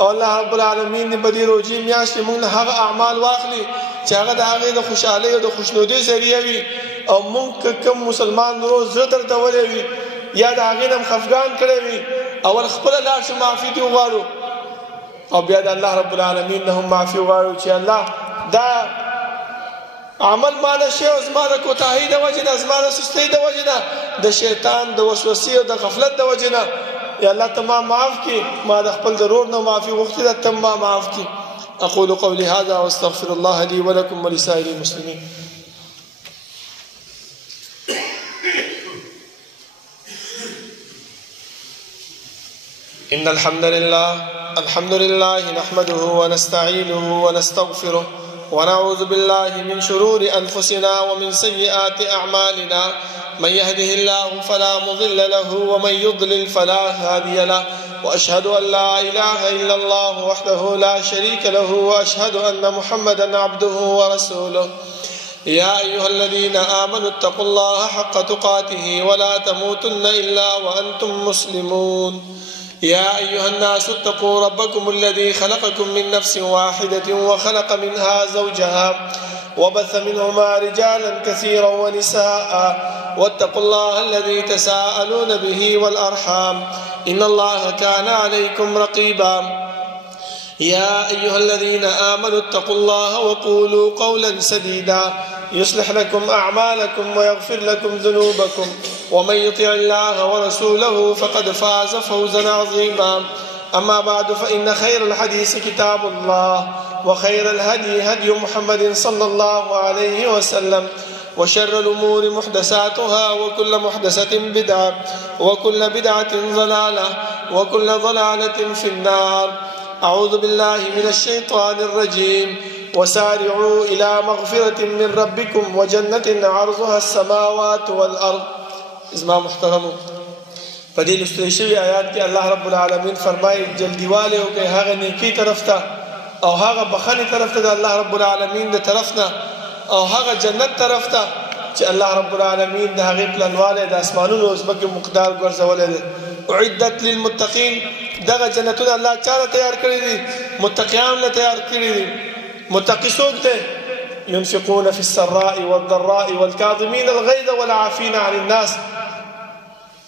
او الله رب العالمین په دې روژې میاشت کې موږ نه هغه اعمال واخلي چې هغه د هغې د خوشحالۍ او د خوشنودۍ ذریعه وي او موږ کوم مسلمان روز زړه دردولی وي یا د هغې نه خفګان کړی وي اول خپله لاړ شو معافي دې وغواړو او بیا د الله رب العالمین نه هم معافي وغواړو چې الله دا عمل ما نه شی او زما د کوتاهۍ د وجې نه زما د سستۍ د وجې نه د شیطان د وسوسې او د غفلت د وجې نه یا الله ته ما معاف کړي ما د خپل ضرور نه معافي غوښتې ده ته ما معاف کړي. اقول قولي هذا واستغفر الله لي ولكم ولسائر المسلمين. إن الحمد لله نحمده ونستعينه ونستغفره ونعوذ بالله من شرور أنفسنا ومن سيئات أعمالنا من يهده الله فلا مضل له ومن يضلل فلا هادي له وأشهد أن لا إله إلا الله وحده لا شريك له وأشهد أن محمدا عبده ورسوله. يا أيها الذين آمنوا اتقوا الله حق تقاته ولا تموتن إلا وأنتم مسلمون. يا أيها الناس اتقوا ربكم الذي خلقكم من نفس واحدة وخلق منها زوجها وبث منهما رجالا كثيرا ونساء واتقوا الله الذي تساءلون به والأرحام إن الله كان عليكم رقيبا. يا أيها الذين آمنوا اتقوا الله وقولوا قولا سديدا يصلح لكم أعمالكم ويغفر لكم ذنوبكم ومن يطع الله ورسوله فقد فاز فوزا عظيما. أما بعد فإن خير الحديث كتاب الله وخير الهدي هدي محمد صلى الله عليه وسلم وشر الأمور محدثاتها وكل محدثة بدعة وكل بدعة ضلالة وكل ضلالة في النار. أعوذ بالله من الشيطان الرجيم. وسارعوا إلى مغفرة من ربكم وجنة عرضها السماوات والأرض. زما محترمو په دې لوستل شوي آیات کې الله رب العالمین فرمایي جلدیواله وکړئ هغه نیکي طرف ته او هغه بخښنې طرف ته د الله رب العالمین د طرف نه او هغه جنت طرف ته چې الله رب العالمین د هغې پلنوالی د اسمانونو او ځمکې مقدار ګرځولی دی. اعدت للمتقین دغه جنتونه الله چا له تیار کړي دي؟ متقیان له تیار کړي دي. متقي څوک دی؟ ينفقون في السراء والضراء والكاظمين الغيظ والعافين عن الناس.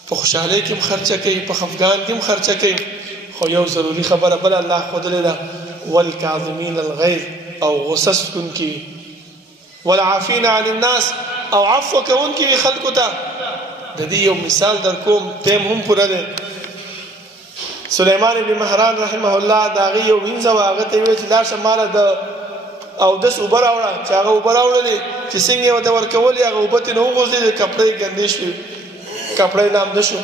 په خوشحالۍ کې هم خرچه کوي په خفګان کې هم خرچه کوي خو یو ضروري خبره بل الله ښودلې ده والكاظمين الغيظ او غصه کوونکي والعافين عن الناس او عفو کوونکي خلکو ته. د دې یو مثال در کوم ټیم هم پوره دی. سلیمان بن مهران رحمه الله د هغې یو وینځه وه هغه ته یې ویل چې لاړ شه ماله د اودس اوبه راوړه چې هغه اوبه راوړلې چې څنګه یې ورته ورکولې هغه اوبه ترې نه وغورځېدې کپړه یې ګندې شوې کپړه یې لامده شو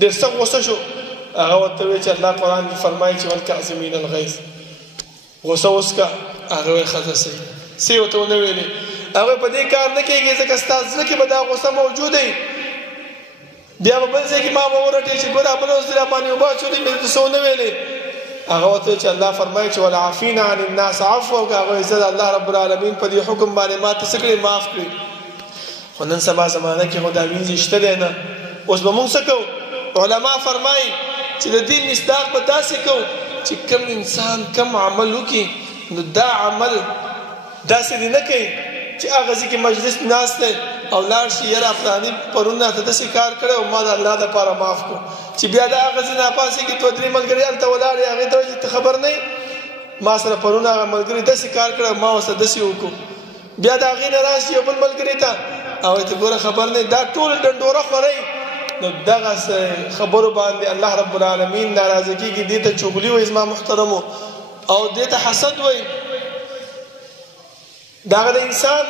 ډېر سخت غوسه شو. هغه ورته ویل چې الله قرآن کې فرمایي چې والکاظمین الغیظ غوسه وڅکه. هغه ویل ښځه څه یې ورته ونه ویلې. هغه په دې کار نه کېږي ځکه ستا زړه کې به دا غوسه موجوده وي بیا به بل ځای کې ما به ورټې چې ګوره بله اوس دې راباندې اوبه اچولې مې درته څه ونه ویلې. هغه ورته چې الله فرمایي چې والعافین عن الناس عفو وکړه. هغه وایي زه د الله رب العالمین په دې حکم باندې ما ته څه کړي معاف کړي. خو نن سبا زمانه کې خو دا وینځې شته دی نه. اوس به موږ څه کوو؟ علما فرمایي چې د دې مصداق به داسې کوو چې کم انسان کم عمل وکړي نو دا عمل داسې دې نه کوي چې هغه ځای کې مجلس ناست دی او لاړ شي یاره فلاني پرون راته داسې کار کړی او ما د الله دپاره معاف کړو چې بیا د هغه ځای نه پاسېږي دوه درې ملګري هلته ولاړ یې هغې ته وایي چې ته خبر نه ما سره پرون هغه ملګري داسې کار کړی ما ورسره داسې وکړو. بیا د هغې نه راشي یو بل ملګري ته او ته ګوره خبر نه دا ټول ډنډوره خورئ نو دغه خبرو باندې الله رب العالمین ناراضه کېږي. دې ته چغلي وایي زما محترمو او دې ته حسد وایي. دغه د انسان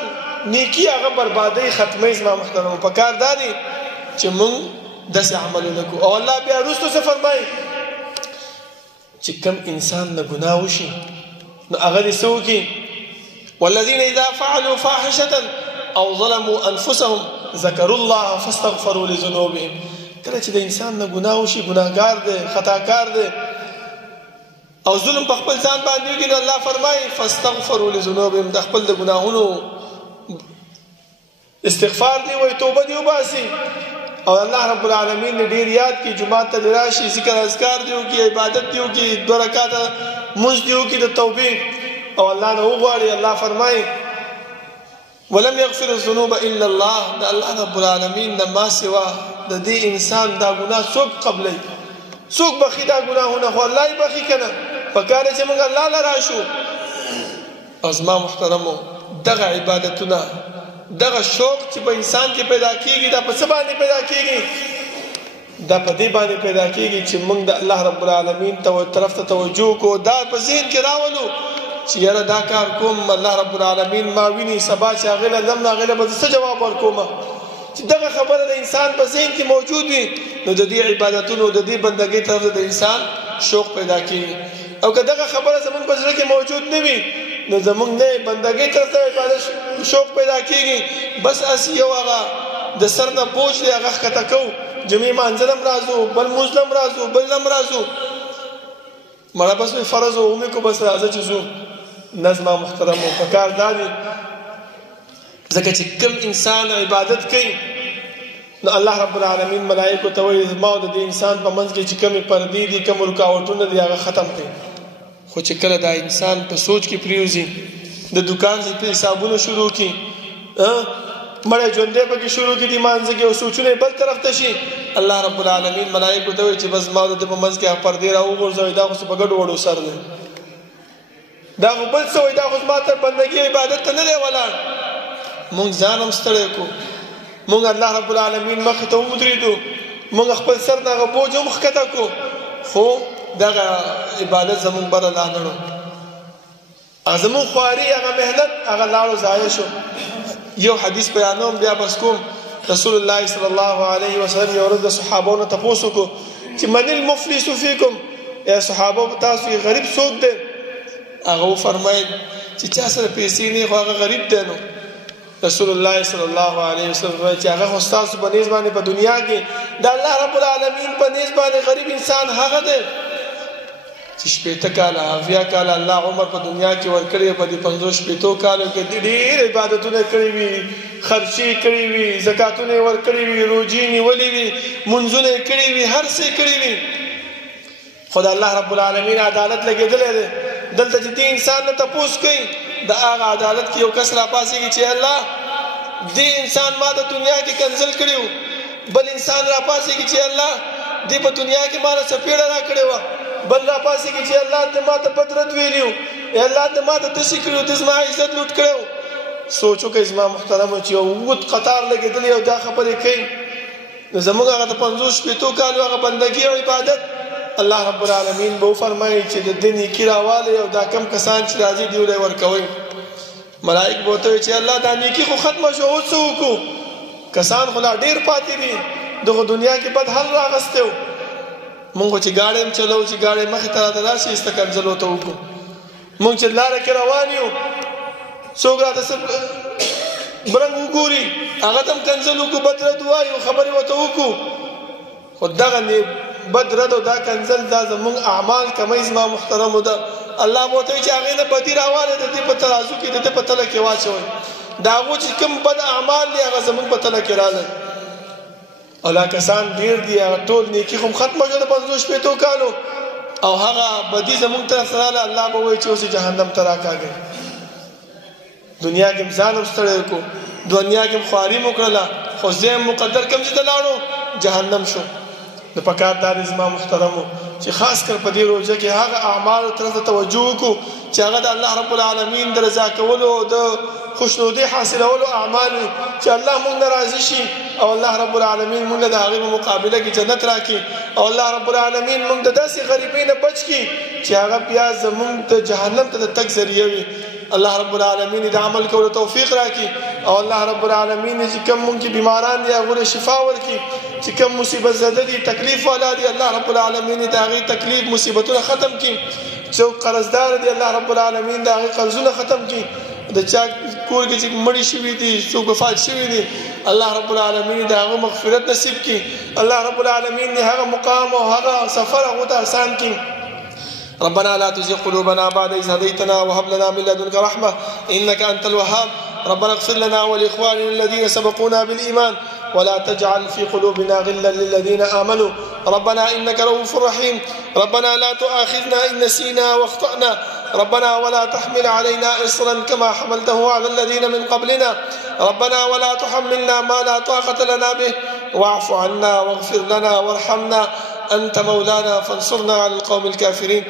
نیکي هغه بربادۍ ختموي. زما محترمو په کار دا دی چې موږ داسې عملونه کو. او الله بیا وروسته څه فرمایي چې کوم انسان نه ګناه وشي نو هغه دې څه وکړي والذین اذا فعلوا فاحشة او ظلموا انفسهم ذکروا الله فاستغفروا لذنوبهم. کله چې د انسان نه ګناه وشي ګناهګار دی خطاکار دی او ظلم په خپل ځان باندې وکړي نو الله فرمایي فاستغفروا لذنوبهم د خپل د ګناهونو استغفار دی وای توبه دی وباسي او الله رب العالمین ډیر یاد کی جمعه ته راشي ذکر اذکار دیو کی عبادت دیو کی 2 رکعات مونږ دیو کی د توبې او الله نه وغواړي. الله فرمایي ولم يغفر الذنوب الا الله. د الله رب العالمین نه ما سوا د دې انسان دا ګناه څوک قبلې څوک بخي دا ګناهونه خو الله یې بخي کنه پکاره چې موږ الله لرا شو. ازما محترمو دغه عبادتونه دغه شوق چې په انسان کې پیدا کیږي دا په څه باندې پیدا کیږي دا په دې باندې پیدا کیږي چې موږ د الله رب العالمین ته طرف ته توجه کو دا په ذهن کې راولو چې یاره دا کار کوم الله رب العالمین ما ویني سبا چې هغه لم هغه به څه جواب ورکوم. چې دغه خبره د انسان په ذهن کې موجود وي نو د دې عبادتونو د دې بندګۍ طرف د انسان شوق پیدا کیږي. او که دغه خبره زمونږ په زړه کې موجود نه وي نو زمونږ نه بندګۍ طرف ته عبادت شوق پیدا کیږي. بس اس یو هغه د سر نه بوج دی هغه ښکته کوو جمعې مانځلم راځو بل مزلم راځو بل لم راځو مړه بس فرض او مې کو بس راځه چې زو نظم محترم او پکار دادي ځکه چې کوم انسان عبادت کوي نو الله رب العالمین ملائکه ته وایي ما د دې انسان په منځ کې چې کومې پردې دي کوم رکاوټونه دي هغه ختم کړي. خو چې کله دا انسان په سوچ کې پریوزي د دکان په حسابونو شروع کی مړه ژوندې په کې شروع کی دي مانځي کې او سوچونه بل طرف ته شي الله رب العالمین ملائکه ته وایي چې بس ما د په منځ کې پردې راو ورځوي دا خو په ګډ وړو سر دی دا خو بل څه وایي دا خو ما ته بندګي عبادت ته نه دی ولاړ. مونږ ځان هم ستړی کو مونږ الله رب العالمین مخ ته ودرېدو مونږ خپل سر دغه بوج هم ښکته کو خو دغه عبادت زمونږ بر الله نه زمونږ خواري هغه مهنت هغه لاړو ضایع شو. یو حدیث بیانوم بیا بس کوم رسول الله صلی الله علیه وسلم یو ورځ د صحابانو تپوس وکړو چې من المفلس فیکم یا صحابه تاسو غریب څوک دی هغه فرمایي چې چا سره پیسې نه خو هغه غریب دی. نو رسول الله صلی الله علیه وسلم چې هغه استاد په نسبت په دنیا کې د الله رب العالمین په نسبت غریب انسان هغه دی چې شپېته کاله اویا کاله الله عمر په دنیا کې ورکړي په دې 50 شپېتو کالو کې ډېر عبادتونه کړې وي خرچي کړې وي زکاتونه ورکړي وي روزي نیولې وي منځونه کړې وي هر څه کړې وي خدای الله رب العالمین عدالت لګېدلې ده. دلته چې دې انسان ته تپوس کوي د هغه عدالت کې یو کس را پاسېږي چې الله دې انسان ما د دنیا کې کنزل کړیو بل انسان را پاسېږي چې الله دې په دنیا کې ما څه پیړه را کړې وه بل را پاسېږي چې الله دې ما ته بدرد ویلیو یا الله دې ما ته داسې کړیو دې زما عزت لوټ کړیو. سوچو که زما محترمو چې یو اوږد قطار لګېدلی او دا خبرې کوي نو زموږ هغه د 50 شپېتو کالو هغه بندګي او عبادت الله رب العالمین به فرمایي چې د دې نیکي راواله او دا کم کسان چې راځي دی ولې ورکوي. ملائک به ته چې الله دا نیکی خو ختمه شو اوس وکړو کسان خو لا ډیر پاتې دي دغه دنیا کې بد حل راغستو مونږ چې گاډیم چلو چې گاډي مخ ته راشي استکنځل وته وکړو مونږ چې لار کې روان یو څوک راته سب برنګ وګوري هغه تم کنځل وکړو بدر دعا یو خبره وته وکړو خو دغه نه بدر دا کنځل دا زمونږ اعمال کمې زما محترم ده الله مو ته چې هغه نه بدی راواله د دې په ترازو کې د دې په تله کې واچوي دا و چې کوم بد اعمال دي هغه زمونږ په تله کې راځي الله کسان ډیر دي هغه ټول نیکی هم ختمه شوه د 50 شپېتو کالو او هغه بدی زمونږ طرف سره الله به وایي چې اوس جهنم ته راکاږي دنیا کې ځان ستړی کو دنیا کې خواري مو کړله خو زه مقدر کم چې دلاړو جهنم شو د پکار دار زما محترمو چې خاص کر په دې روزه کې هغه اعمال طرف ته توجه کو چې هغه د الله رب العالمین د رضا کولو د خوشنودي حاصلولو اعمال چې الله مونږ ناراضي شي او الله رب العالمین مونږ د هغه مقابله کې جنت راکړي او الله رب العالمین مونږ د داسې غریبۍ نه بچ کړي چې هغه بیا زمونږ د جهنم ته د تک ذریعہ وي الله رب العالمین د عمل کولو توفیق راکړي او الله رب العالمین چې کوم مونږ کې بیماران دي هغه شفا ورکړي چې کوم مصیبت زده دي تکلیف والا دي الله رب العالمین دا غي تکلیف مصیبتونه ختم کړي څوک قرضدار دي الله رب العالمین دا غي قرضونه ختم کړي د چا کور کې چې مړی شوی دي څوک وفات شوی دي الله رب العالمین دا غو مغفرت نصیب کړي الله رب العالمین هغه مقام او هغه سفر هغه ته آسان کړي ربنا لا تزغ قلوبنا بعد إذ هديتنا وهب لنا من لدنك رحمة إنك أنت الوهاب ربنا اغفر لنا ولإخواننا الذين سبقونا بالإيمان ولا تجعل في قلوبنا غلا للذين آمنوا ربنا إنك رؤوف رحيم ربنا لا تؤاخذنا إن نسينا واخطأنا ربنا ولا تحمل علينا إصرا كما حملته على الذين من قبلنا ربنا ولا تحملنا ما لا طاقة لنا به واعف عنا واغفر لنا وارحمنا أنت مولانا فانصرنا على القوم الكافرين